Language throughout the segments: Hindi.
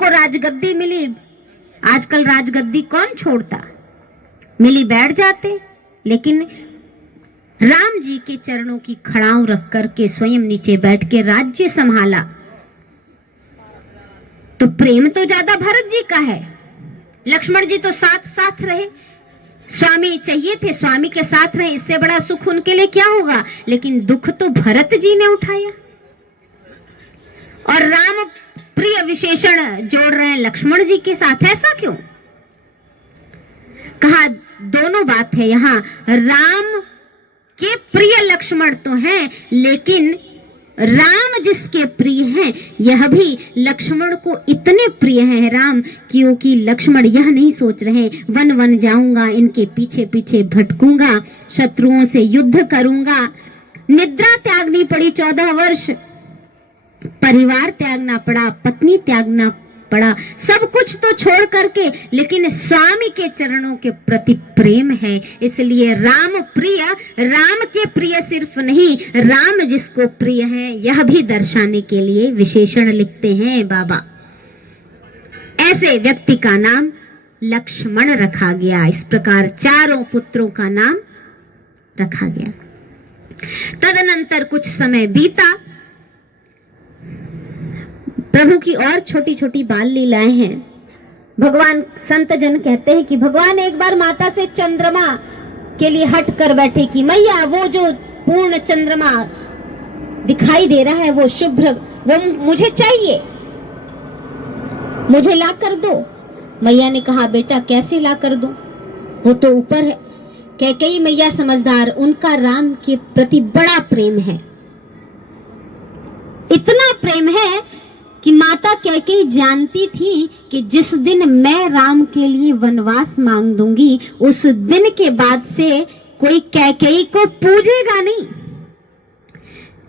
उनको राजगद्दी मिली। आजकल राजगद्दी कौन छोड़ता, मिली बैठ जाते, लेकिन राम जी के चरणों की खड़ाऊ रख करके स्वयं नीचे बैठ के राज्य संभाला। तो प्रेम तो ज्यादा भरत जी का है। लक्ष्मण जी तो साथ साथ रहे, स्वामी चाहिए थे, स्वामी के साथ रहे, इससे बड़ा सुख उनके लिए क्या होगा। लेकिन दुख तो भरत जी ने उठाया। और राम प्रिय विशेषण जोड़ रहे हैं लक्ष्मण जी के साथ, ऐसा क्यों? कहा दोनों बात है यहाँ। राम के प्रिय लक्ष्मण तो हैं, लेकिन राम जिसके प्रिय हैं, यह भी लक्ष्मण को इतने प्रिय हैं राम, क्योंकि लक्ष्मण यह नहीं सोच रहे वन वन जाऊंगा, इनके पीछे पीछे भटकूंगा, शत्रुओं से युद्ध करूंगा। निद्रा त्यागनी पड़ी 14 वर्ष, परिवार त्यागना पड़ा, पत्नी त्यागना पड़ा, सब कुछ तो छोड़ करके, लेकिन स्वामी के चरणों के प्रति प्रेम है। इसलिए राम प्रिय, राम के प्रिय सिर्फ नहीं, राम जिसको प्रिय है यह भी दर्शाने के लिए विशेषण लिखते हैं बाबा। ऐसे व्यक्ति का नाम लक्ष्मण रखा गया। इस प्रकार चारों पुत्रों का नाम रखा गया। तदनंतर कुछ समय बीता। प्रभु की और छोटी छोटी बाल लीलाएं हैं। भगवान, संत जन कहते हैं कि भगवान एक बार माता से चंद्रमा के लिए हट कर बैठे कि मैया वो जो पूर्ण चंद्रमा दिखाई दे रहा है वो शुभ्र, वो मुझे चाहिए, मुझे ला कर दो। मैया ने कहा बेटा कैसे ला कर दो, वो तो ऊपर है। कैकेयी मैया समझदार, उनका राम के प्रति बड़ा प्रेम है, इतना प्रेम है कि माता कैकेयी जानती थी कि जिस दिन मैं राम के लिए वनवास मांग दूंगी, उस दिन के बाद से कोई कैकेयी को पूजेगा नहीं।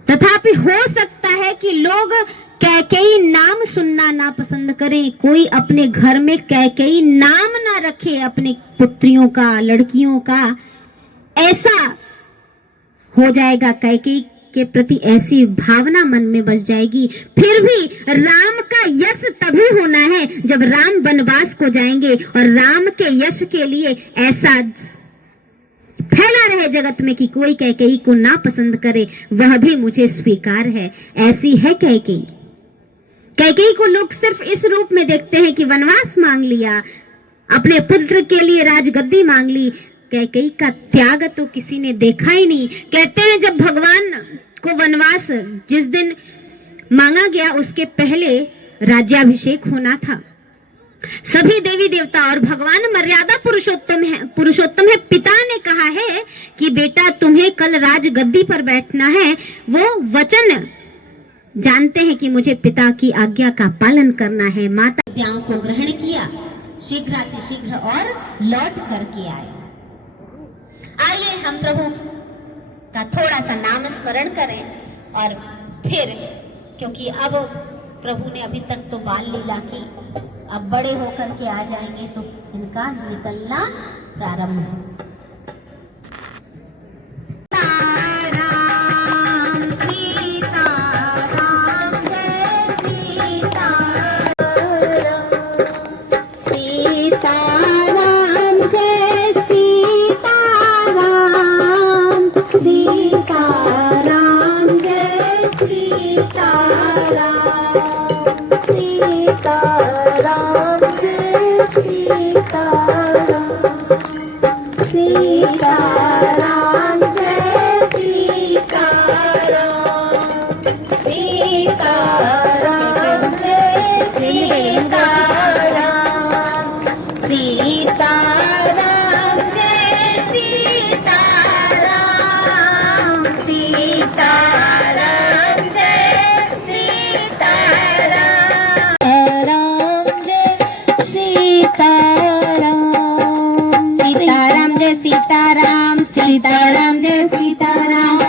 तथापि हो सकता है कि लोग कैकेयी नाम सुनना ना पसंद करें, कोई अपने घर में कैकेयी नाम ना रखे अपने पुत्रियों का, लड़कियों का। ऐसा हो जाएगा, कैकेयी के प्रति ऐसी भावना मन में बस जाएगी। फिर भी राम का यश तभी होना है जब राम वनवास को जाएंगे, और राम के यश के लिए ऐसा फैला रहे जगत में कि कोई कैकेयी को ना पसंद करे, वह भी मुझे स्वीकार है। ऐसी है कैकेयी। कैकेयी को लोग सिर्फ इस रूप में देखते हैं कि वनवास मांग लिया, अपने पुत्र के लिए राजगद्दी मांग ली। कैकेयी का त्याग तो किसी ने देखा ही नहीं। कहते हैं जब भगवान को वनवास जिस दिन मांगा गया, उसके पहले राज्याभिषेक होना था। सभी देवी देवता और भगवान मर्यादा पुरुषोत्तम है। पिता ने कहा है कि बेटा तुम्हें कल राजगद्दी पर बैठना है। वो वचन जानते हैं कि मुझे पिता की आज्ञा का पालन करना है। माता आज्ञाओं को ग्रहण किया, शीघ्रातिशीघ्र और लौट करके आए। आइए हम प्रभु का थोड़ा सा नाम स्मरण करें, और फिर, क्योंकि अब प्रभु ने अभी तक तो बाल लीला की, अब बड़े होकर के आ जाएंगे तो इनका निकलना प्रारंभ हो। सीताराम जय सीताराम, सीताराम जय सीताराम।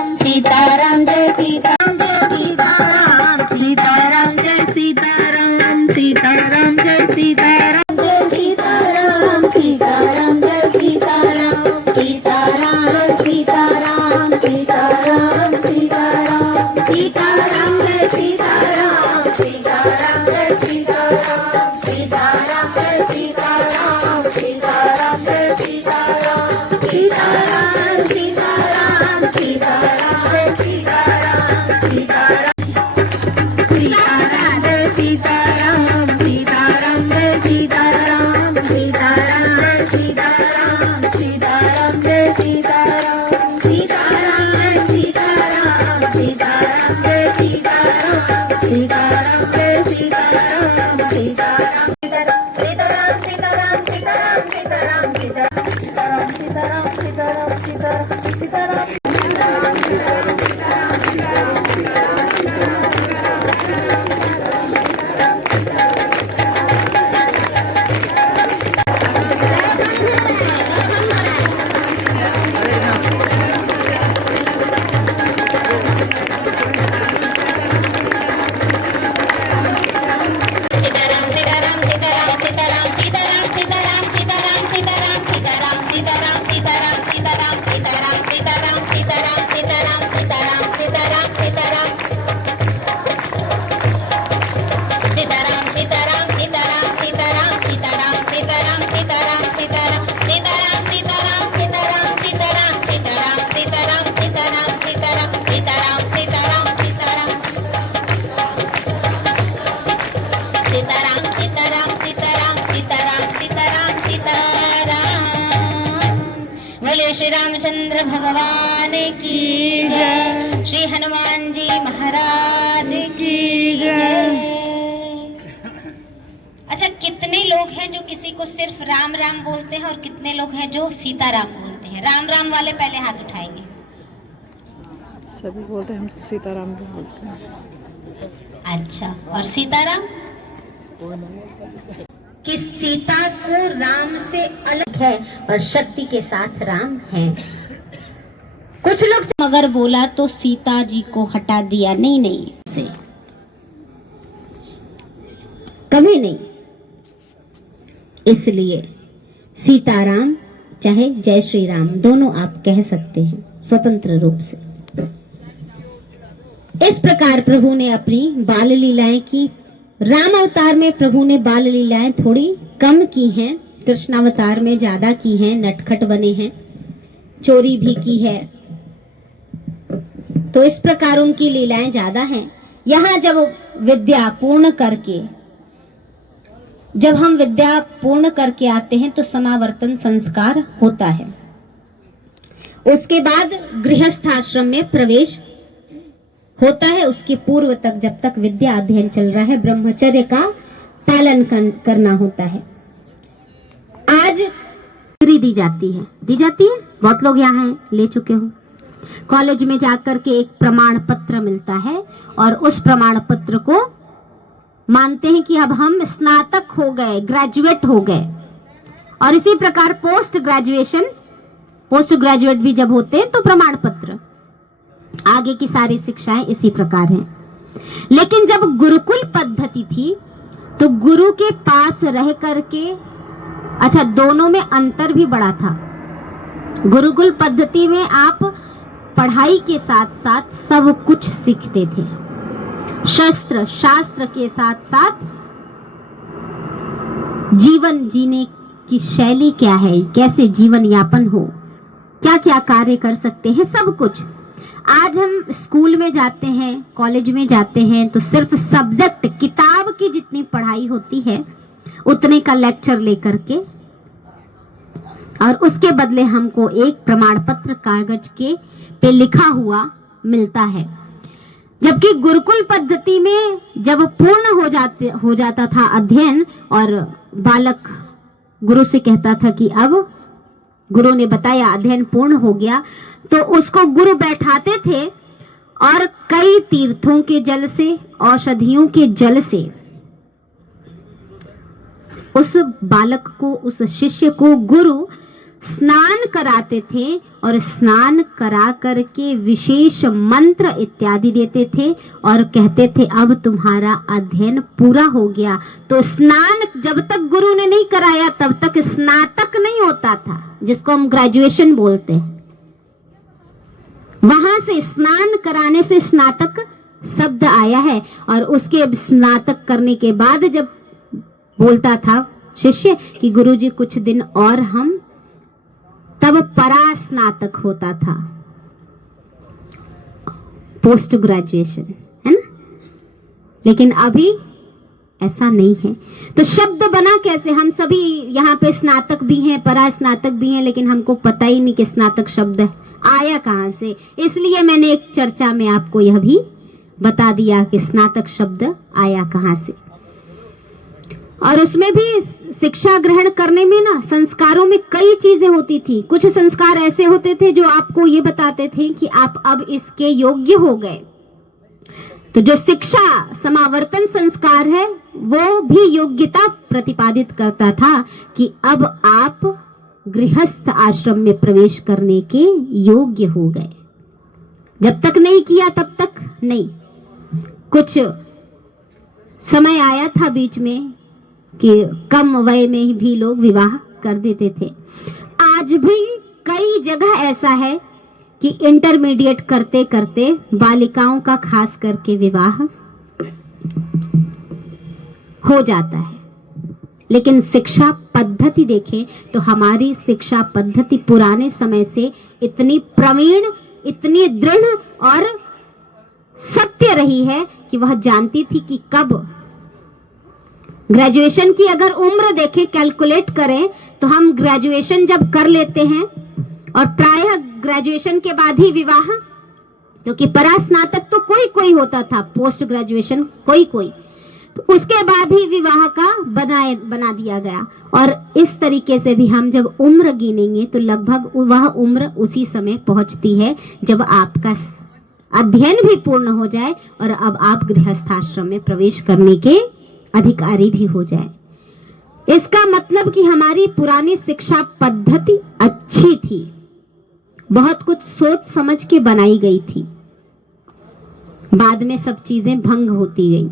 श्री रामचंद्र भगवान की जय, श्री हनुमान जी महाराज की जय। अच्छा, कितने लोग हैं जो किसी को सिर्फ राम राम बोलते हैं और कितने लोग हैं जो सीता राम बोलते हैं? राम राम वाले पहले हाथ उठाएंगे। सभी बोलते हैं, हम तो सीताराम भी बोलते हैं। अच्छा, और सीताराम? कि सीता को राम से अलग है और शक्ति के साथ राम है। कुछ लोग मगर बोला तो सीता जी को हटा दिया, नहीं नहीं से कभी नहीं। इसलिए सीताराम चाहे जय श्री राम दोनों आप कह सकते हैं स्वतंत्र रूप से। इस प्रकार प्रभु ने अपनी बाल लीलाएं की। राम अवतार में प्रभु ने बाल लीलाएं थोड़ी कम की हैं, कृष्णावतार में ज्यादा की हैं, नटखट बने हैं, चोरी भी की है, तो इस प्रकार उनकी लीलाएं ज्यादा हैं। यहाँ जब विद्या पूर्ण करके, जब हम विद्या पूर्ण करके आते हैं तो समावर्तन संस्कार होता है। उसके बाद गृहस्थ आश्रम में प्रवेश होता है। उसके पूर्व तक, जब तक विद्या अध्ययन चल रहा है, ब्रह्मचर्य का पालन करना होता है। आज डिग्री दी जाती है, बहुत लोग यहाँ हैं, ले चुके हो। कॉलेज में जाकर के एक प्रमाण पत्र मिलता है और उस प्रमाण पत्र को मानते हैं कि अब हम स्नातक हो गए, ग्रेजुएट हो गए। और इसी प्रकार पोस्ट ग्रेजुएट भी जब होते हैं तो प्रमाण पत्र, आगे की सारी शिक्षाएं इसी प्रकार हैं। लेकिन जब गुरुकुल पद्धति थी तो गुरु के पास रह करके, अच्छा दोनों में अंतर भी बड़ा था। गुरुकुल पद्धति में आप पढ़ाई के साथ साथ सब कुछ सीखते थे, शास्त्र के साथ साथ जीवन जीने की शैली क्या है, कैसे जीवन यापन हो, क्या क्या कार्य कर सकते हैं, सब कुछ। आज हम स्कूल में जाते हैं, कॉलेज में जाते हैं तो सिर्फ सब्जेक्ट, किताब की जितनी पढ़ाई होती है उतने का लेक्चर लेकर के, और उसके बदले हमको एक प्रमाण पत्र कागज के पे लिखा हुआ मिलता है। जबकि गुरुकुल पद्धति में जब पूर्ण हो जाता था अध्ययन और बालक गुरु से कहता था कि अब गुरु ने बताया अध्ययन पूर्ण हो गया, तो उसको गुरु बैठाते थे और कई तीर्थों के जल से, औषधियों के जल से उस बालक को, उस शिष्य को गुरु स्नान कराते थे और स्नान करा करके विशेष मंत्र इत्यादि देते थे और कहते थे अब तुम्हारा अध्ययन पूरा हो गया। तो स्नान जब तक गुरु ने नहीं कराया तब तक स्नातक नहीं होता था, जिसको हम ग्रेजुएशन बोलते हैं। वहां से स्नान कराने से स्नातक शब्द आया है, और उसके स्नातक करने के बाद जब बोलता था शिष्य कि गुरुजी कुछ दिन और हम, तब परास्नातक होता था, पोस्ट ग्रेजुएशन, है ना। लेकिन अभी ऐसा नहीं है। तो शब्द बना कैसे? हम सभी यहाँ पे स्नातक भी हैं, परास्नातक भी हैं, लेकिन हमको पता ही नहीं कि स्नातक शब्द आया कहाँ से। इसलिए मैंने एक चर्चा में आपको यह भी बता दिया कि स्नातक शब्द आया कहाँ से। और उसमें भी शिक्षा ग्रहण करने में ना संस्कारों में कई चीजें होती थी। कुछ संस्कार ऐसे होते थे जो आपको ये बताते थे कि आप अब इसके योग्य हो गए। तो जो शिक्षा समावर्तन संस्कार है वो भी योग्यता प्रतिपादित करता था कि अब आप गृहस्थ आश्रम में प्रवेश करने के योग्य हो गए। जब तक नहीं किया तब तक नहीं। कुछ समय आया था बीच में कि कम वय में भी लोग विवाह कर देते थे। आज भी कई जगह ऐसा है कि इंटरमीडिएट करते करते बालिकाओं का खास करके विवाह हो जाता है। लेकिन शिक्षा पद्धति देखें तो हमारी शिक्षा पद्धति पुराने समय से इतनी प्रवीण, इतनी दृढ़ और सत्य रही है कि वह जानती थी कि कब ग्रेजुएशन की अगर उम्र देखें, कैलकुलेट करें तो हम ग्रेजुएशन जब कर लेते हैं और प्रायः ग्रेजुएशन के बाद ही विवाह, क्योंकि परास्नातक तो कोई कोई होता था, पोस्ट ग्रेजुएशन कोई कोई, तो उसके बाद ही विवाह का बना दिया गया। और इस तरीके से भी हम जब उम्र गिनेंगे तो लगभग वह उम्र उसी समय पहुंचती है जब आपका अध्ययन भी पूर्ण हो जाए और अब आप गृहस्थाश्रम में प्रवेश करने के अधिकारी भी हो जाए। इसका मतलब कि हमारी पुरानी शिक्षा पद्धति अच्छी थी, बहुत कुछ सोच समझ के बनाई गई थी। बाद में सब चीजें भंग होती गई।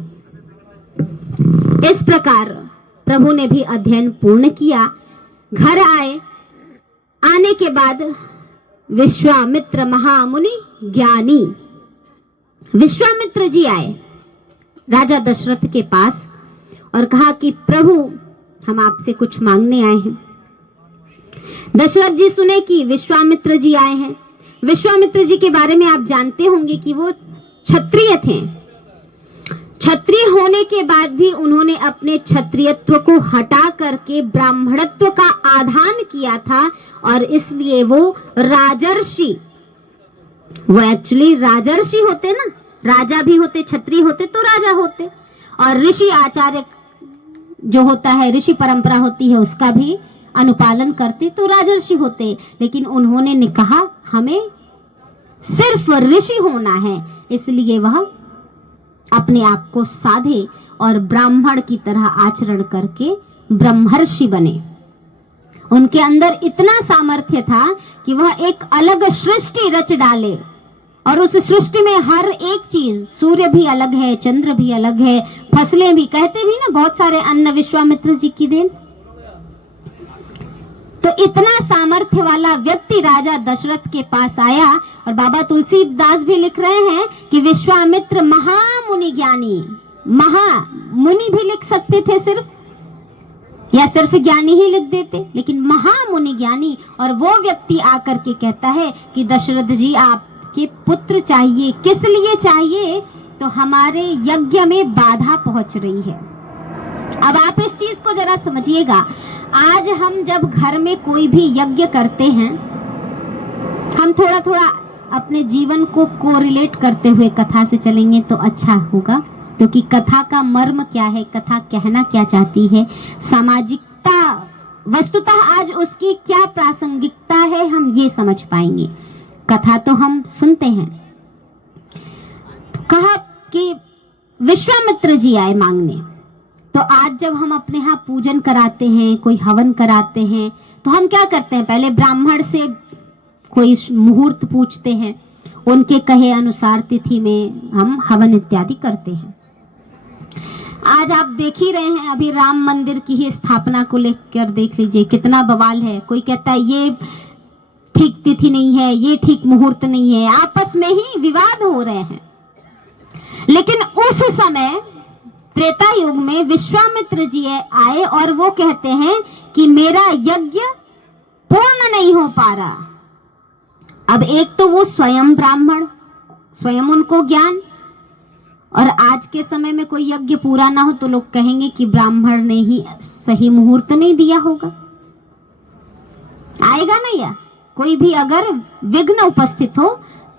इस प्रकार प्रभु ने भी अध्ययन पूर्ण किया। घर आए, आने के बाद विश्वामित्र महामुनि ज्ञानी, विश्वामित्र जी आए राजा दशरथ के पास और कहा कि प्रभु हम आपसे कुछ मांगने आए हैं। दशरथ जी सुने कि विश्वामित्र जी आए हैं। विश्वामित्र जी के बारे में आप जानते होंगे कि वो क्षत्रिय थे। क्षत्रिय होने के बाद भी उन्होंने अपने क्षत्रियत्व को हटा करके ब्राह्मणत्व का आधान किया था और इसलिए वो राजर्षि, वो एक्चुअली राजर्षि होते ना, राजा भी होते, क्षत्रिय होते तो राजा होते, और ऋषि आचार्य जो होता है, ऋषि परंपरा होती है, उसका भी अनुपालन करते तो राजर्षि होते। लेकिन उन्होंने कहा हमें सिर्फ ऋषि होना है, इसलिए वह अपने आप को साधे और ब्राह्मण की तरह आचरण करके ब्रह्मर्षि बने। उनके अंदर इतना सामर्थ्य था कि वह एक अलग सृष्टि रच डाले और उस सृष्टि में हर एक चीज, सूर्य भी अलग है, चंद्र भी अलग है, फसलें भी, कहते भी ना बहुत सारे अन्न विश्वामित्र जी की देन। तो इतना सामर्थ्य वाला व्यक्ति राजा दशरथ के पास आया और बाबा तुलसीदास भी लिख रहे हैं कि विश्वामित्र महामुनि ज्ञानी, महामुनि भी लिख सकते थे सिर्फ, या सिर्फ ज्ञानी ही लिख देते, लेकिन महामुनि ज्ञानी। और वो व्यक्ति आकर के कहता है कि दशरथ जी आपके पुत्र चाहिए। किस लिए चाहिए? तो हमारे यज्ञ में बाधा पहुंच रही है। अब आप इस चीज को जरा समझिएगा। आज हम जब घर में कोई भी यज्ञ करते हैं, हम थोड़ा थोड़ा अपने जीवन को कोरिलेट करते हुए कथा से चलेंगे तो अच्छा होगा, क्योंकि कथा का मर्म क्या है, कथा कहना क्या चाहती है, सामाजिकता, वस्तुतः आज उसकी क्या प्रासंगिकता है, हम ये समझ पाएंगे। कथा तो हम सुनते हैं। तो कहा कि विश्वामित्र जी आए मांगने। तो आज जब हम अपने यहाँ पूजन कराते हैं, कोई हवन कराते हैं, तो हम क्या करते हैं? पहले ब्राह्मण से कोई मुहूर्त पूछते हैं, उनके कहे अनुसार तिथि में हम हवन इत्यादि करते हैं। आज आप देख ही रहे हैं, अभी राम मंदिर की ही स्थापना को लेकर देख लीजिए कितना बवाल है। कोई कहता है ये ठीक तिथि नहीं है, ये ठीक मुहूर्त नहीं है, आपस में ही विवाद हो रहे हैं। लेकिन उस समय त्रेता युग में विश्वामित्र जी आए और वो कहते हैं कि मेरा यज्ञ पूर्ण नहीं हो पा रहा। अब एक तो वो स्वयं ब्राह्मण, स्वयं उनको ज्ञान, और आज के समय में कोई यज्ञ पूरा ना हो तो लोग कहेंगे कि ब्राह्मण ने ही सही मुहूर्त नहीं दिया होगा। आएगा ना, या कोई भी अगर विघ्न उपस्थित हो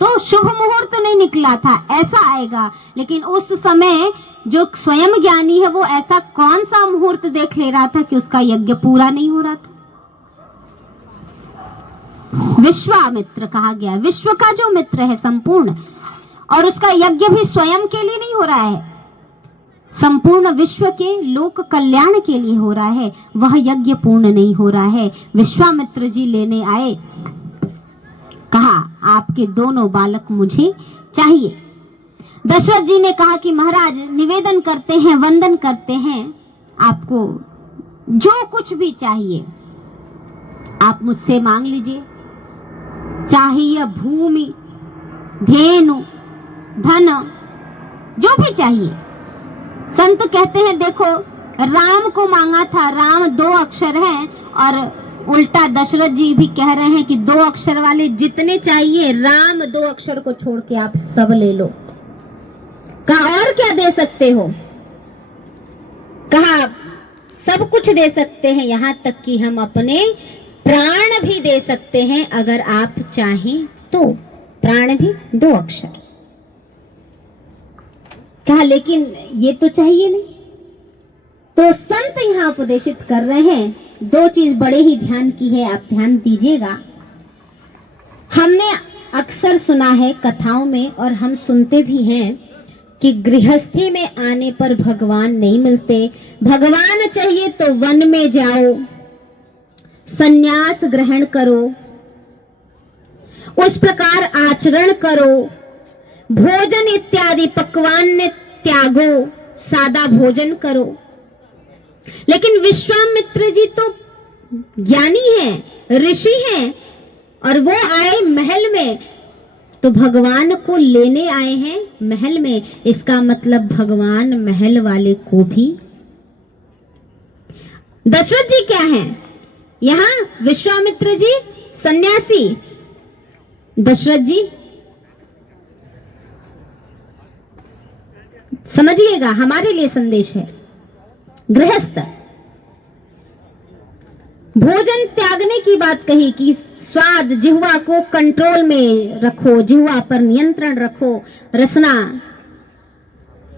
तो शुभ मुहूर्त नहीं निकला था, ऐसा आएगा। लेकिन उस समय जो स्वयं ज्ञानी है वो ऐसा कौन सा मुहूर्त देख ले रहा था कि उसका यज्ञ पूरा नहीं हो रहा था। विश्वामित्र कहा गया, विश्व का जो मित्र है संपूर्ण, और उसका यज्ञ भी स्वयं के लिए नहीं हो रहा है, संपूर्ण विश्व के लोक कल्याण के लिए हो रहा है, वह यज्ञ पूर्ण नहीं हो रहा है। विश्वामित्र जी लेने आए, कहा आपके दोनों बालक मुझे चाहिए। दशरथ जी ने कहा कि महाराज निवेदन करते हैं, वंदन करते हैं, आपको जो कुछ भी चाहिए आप मुझसे मांग लीजिए, चाहिए भूमि, धेनु, धन, जो भी चाहिए। संत कहते हैं देखो राम को मांगा था, राम 2 अक्षर हैं, और उल्टा दशरथ जी भी कह रहे हैं कि 2 अक्षर वाले जितने चाहिए राम 2 अक्षर को छोड़ के आप सब ले लो। कहा और क्या दे सकते हो, कहा सब कुछ दे सकते हैं, यहां तक कि हम अपने प्राण भी दे सकते हैं अगर आप चाहें तो, प्राण भी 2 अक्षर। कहा लेकिन ये तो चाहिए नहीं। तो संत यहां उपदेशित कर रहे हैं, 2 चीज बड़े ही ध्यान की है, आप ध्यान दीजिएगा। हमने अक्सर सुना है कथाओं में, और हम सुनते भी हैं कि गृहस्थी में आने पर भगवान नहीं मिलते, भगवान चाहिए तो वन में जाओ, संन्यास ग्रहण करो, उस प्रकार आचरण करो, भोजन इत्यादि पकवान त्यागो, सादा भोजन करो। लेकिन विश्वामित्र जी तो ज्ञानी हैं, ऋषि हैं, और वो आए महल में, तो भगवान को लेने आए हैं महल में। इसका मतलब भगवान महल वाले को भी। दशरथ जी क्या हैं यहां, विश्वामित्र जी सन्यासी, दशरथ जी समझिएगा, हमारे लिए संदेश है, गृहस्थ। भोजन त्यागने की बात कही कि स्वाद, जिह्वा को कंट्रोल में रखो, जिह्वा पर नियंत्रण रखो, रसना।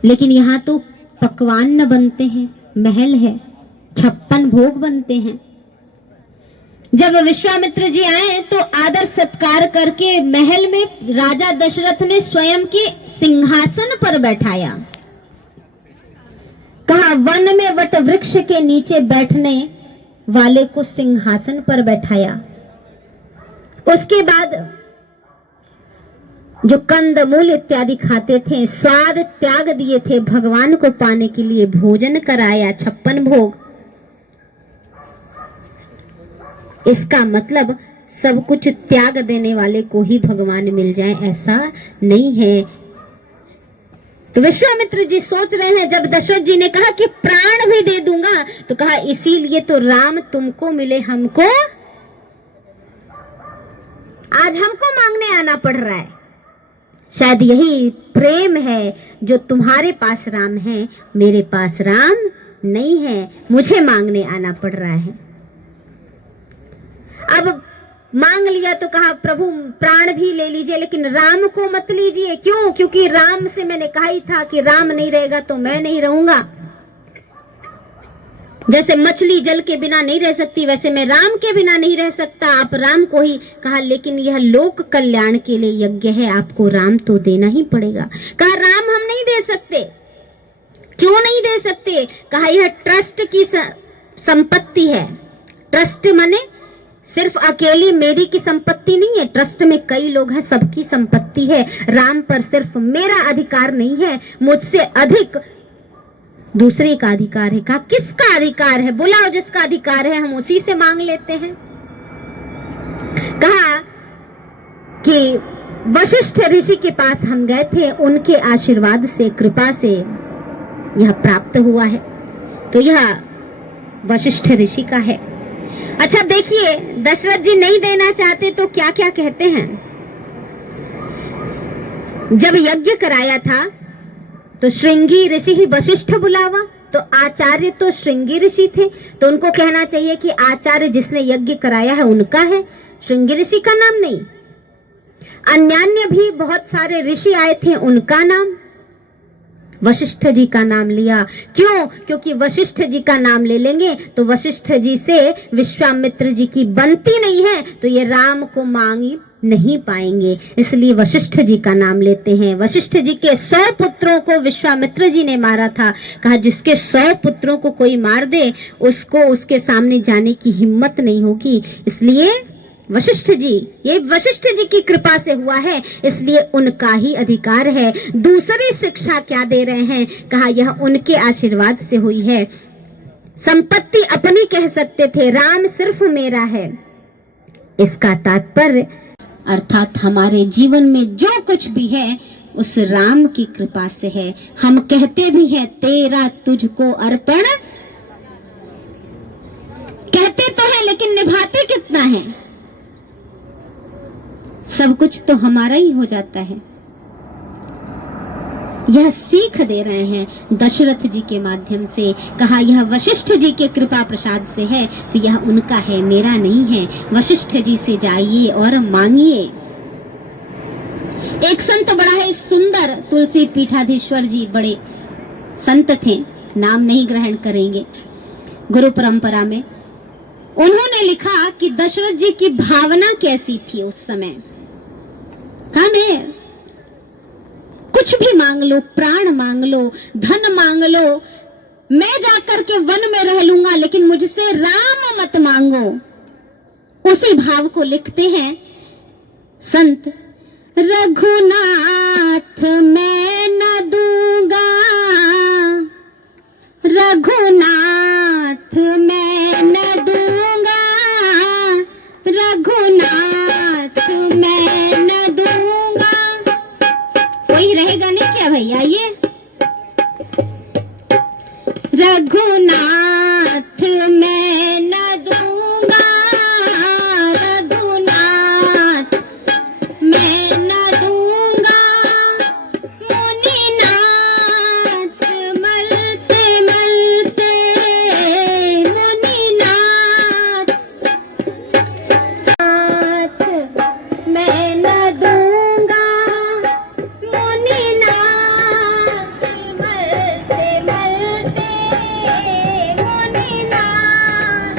लेकिन यहां तो पकवान न बनते हैं, महल है, 56 भोग बनते हैं। जब विश्वामित्र जी आए तो आदर सत्कार करके महल में राजा दशरथ ने स्वयं के सिंहासन पर बैठाया। कहा वन में वट वृक्ष के नीचे बैठने वाले को सिंहासन पर बैठाया। उसके बाद जो कंद मूल इत्यादि खाते थे, स्वाद त्याग दिए थे, भगवान को पाने के लिए भोजन कराया, 56 भोग। इसका मतलब सब कुछ त्याग देने वाले को ही भगवान मिल जाए ऐसा नहीं है। तो विश्वामित्र जी सोच रहे हैं, जब दशरथ जी ने कहा कि प्राण भी दे दूंगा, तो कहा इसीलिए तो राम तुमको मिले, हमको आज हमको मांगने आना पड़ रहा है। शायद यही प्रेम है, जो तुम्हारे पास राम है, मेरे पास राम नहीं है, मुझे मांगने आना पड़ रहा है। अब मांग लिया तो कहा प्रभु प्राण भी ले लीजिए, लेकिन राम को मत लीजिए। क्यों? क्योंकि राम से मैंने कहा ही था कि राम नहीं रहेगा तो मैं नहीं रहूंगा। जैसे मछली जल के बिना नहीं रह सकती, वैसे मैं राम के बिना नहीं रह सकता, आप राम को ही। कहा लेकिन यह लोक कल्याण के लिए यज्ञ है, आपको राम तो देना ही पड़ेगा। कहा राम हम नहीं दे सकते। क्यों नहीं दे सकते? कहा यह ट्रस्ट की संपत्ति है। ट्रस्ट माने सिर्फ अकेली मेरी की संपत्ति नहीं है, ट्रस्ट में कई लोग हैं, सबकी संपत्ति है। राम पर सिर्फ मेरा अधिकार नहीं है, मुझसे अधिक दूसरे का अधिकार है। कहा किसका अधिकार है? बुलाओ जिसका अधिकार है, हम उसी से मांग लेते हैं। कहा कि वशिष्ठ ऋषि के पास हम गए थे, उनके आशीर्वाद से, कृपा से यह प्राप्त हुआ है। तो यह वशिष्ठ ऋषि का है। अच्छा देखिए, दशरथ जी नहीं देना चाहते तो क्या क्या कहते हैं। जब यज्ञ कराया था तो श्रृंगी ऋषि ही वशिष्ठ बुलावा, तो आचार्य तो श्रृंगी ऋषि थे, तो उनको कहना चाहिए कि आचार्य जिसने यज्ञ कराया है उनका है, श्रृंगी ऋषि का नाम नहीं। अन्यान्य भी बहुत सारे ऋषि आए थे, उनका नाम वशिष्ठ जी का नाम लिया। क्यों? क्योंकि वशिष्ठ जी का नाम ले लेंगे तो वशिष्ठ जी से विश्वामित्र जी की बनती नहीं है, तो ये राम को मांग नहीं पाएंगे, इसलिए वशिष्ठ जी का नाम लेते हैं। वशिष्ठ जी के 100 पुत्रों को विश्वामित्र जी ने मारा था। कहा जिसके 100 पुत्रों को कोई मार दे उसको उसके सामने जाने की हिम्मत नहीं होगी। इसलिए वशिष्ठ जी, ये वशिष्ठ जी की कृपा से हुआ है, इसलिए उनका ही अधिकार है। दूसरी शिक्षा क्या दे रहे हैं? कहा यह उनके आशीर्वाद से हुई है। संपत्ति अपनी कह सकते थे, राम सिर्फ मेरा है। इसका तात्पर्य अर्थात हमारे जीवन में जो कुछ भी है उस राम की कृपा से है। हम कहते भी हैं तेरा तुझको अर्पण, कहते तो है लेकिन निभाते कितना है? सब कुछ तो हमारा ही हो जाता है। यह सीख दे रहे हैं दशरथ जी के माध्यम से। कहा यह वशिष्ठ जी के कृपा प्रसाद से है, तो यह उनका है, मेरा नहीं है। वशिष्ठ जी से जाइए और मांगिए। एक संत बड़ा है सुंदर, तुलसी पीठाधीश्वर जी बड़े संत थे, नाम नहीं ग्रहण करेंगे। गुरु परंपरा में उन्होंने लिखा कि दशरथ जी की भावना कैसी थी उस समय। कहा मैं कुछ भी मांग लो, प्राण मांग लो, धन मांग लो, मैं जाकर के वन में रह लूंगा, लेकिन मुझसे राम मत मांगो। उसी भाव को लिखते हैं संत, रघुनाथ मैं न दूंगा, रघुनाथ मैं न दूंगा, रघुनाथ मैं न दूंगा। कोई रहेगा नहीं क्या भाई? आइए। रघुनाथ मैं न दूंगा, रघुनाथ मैं न दूंगा, मुनिनाथ मरते मरते, मुनिनाथ मैं न दूंगा, मुनिनाथ मरते मरते, मुनिनाथ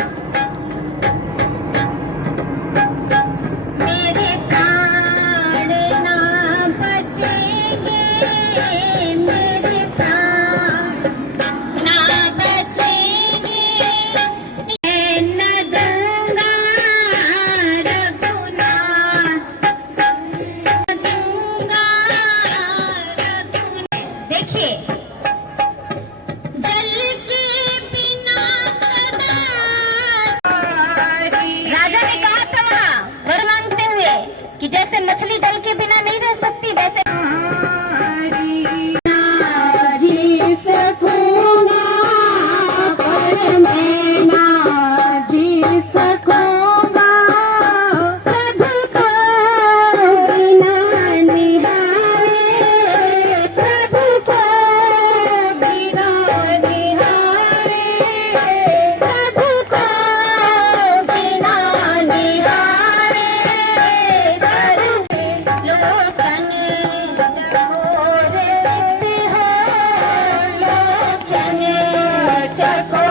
मेरे प्राण ना बचेंगे, मेरे प्राण ना बचेंगे, मैं न दूंगा, रघुनाथ दूंगा, रघुनाथ। देखिए जल के बिना राजा ने कहा था वहाँ वर मांगते हुए कि जैसे मछली जल के बिना नहीं रह सकती, वैसे जी सकूंगा पर मैं ना जी सकूंगा, प्रभु को बिना निहारे, प्रभु को बिना निहारे, प्रभु को बिना निहारे, लोचन चकोर हो, लोचन चकोर